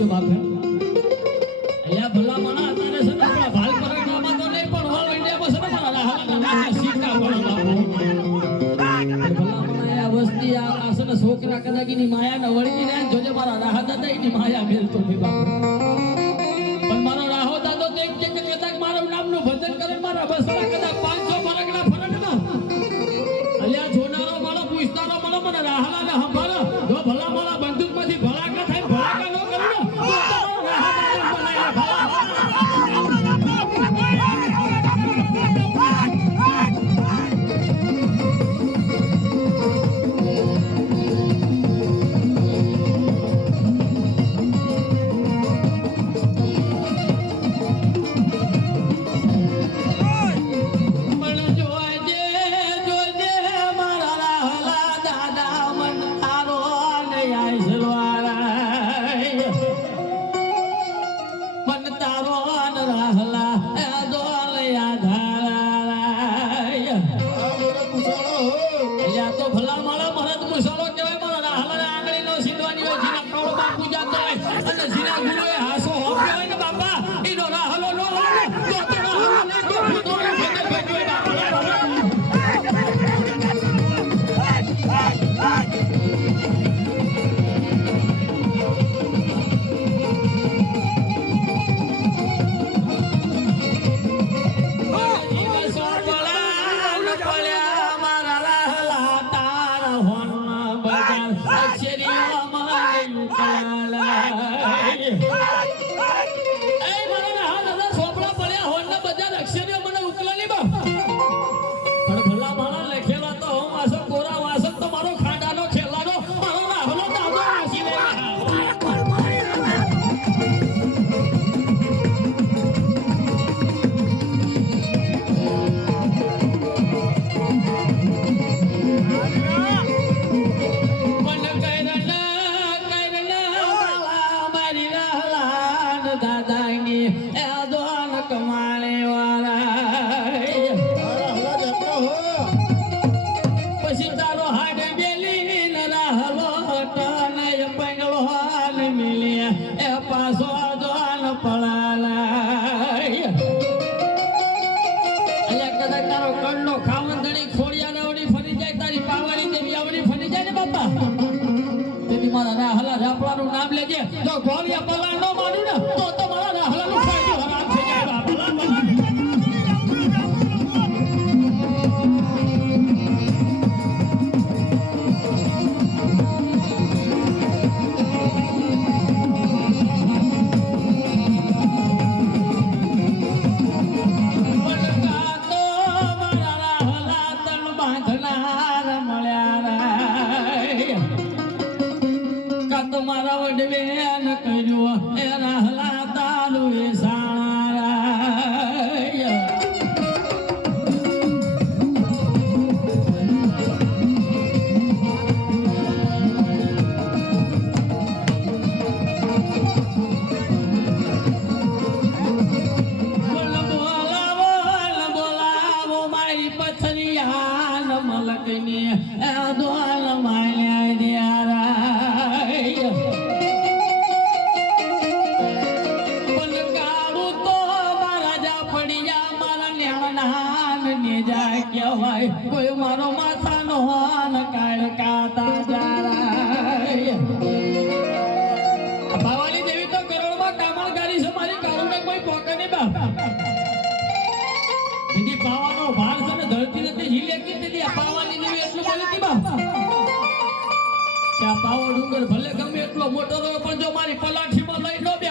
જો બાપે અલ્યા ભલા મણા અત્યારે છે ને આપણા ભાલ પરગણામાં તો નહીં પણ ઓલ ઇન્ડિયામાં છે ને મારા હાલના સીટા પણ બાપુ ભલા મણા આ વસ્તી આ છે ને છોકરા કદાકીની માયાને વળગી ને જોજે મારા રાહત દાદાની માયા મેલતો નહીં બાપુ પણ મારો રાહો દાદો તો એક કે કદાક મારું નામનું ભજન કરે મારા બસડા કદાક 500 પરગણા ફરકના અલ્યા જોનારો મારો પૂછતારો મને રાહલાને હંભાળો જો ભલા મોલા બંદૂકમાંથી ભલાકા થાય ભલાકા ન કરો ને તો તમારો રાહત બનાય ભલા નામ લેજે જો ગોળિયા પલા ન માનું ને તો તમારા રાહલાનું ફાયદો હરામ થઈ જાય કોઈ મારો માથાનો હાન કાળકાતા જારાય ભવાની દેવી તો કરોડમાં કામણગારી છે મારી કારુને કોઈ પોકે નહીં બાપ દીદી પાવાનો ભાર છે ને ધરતી નથી હિલે કે દીદી આ પાવાની દેવી એટલું બોલતી બાપ કે આ પાવો ડુંગર ભલે ગમે એટલો મોટો રહ્યો પણ જો મારી પલાઠીમાં લઈ ન બે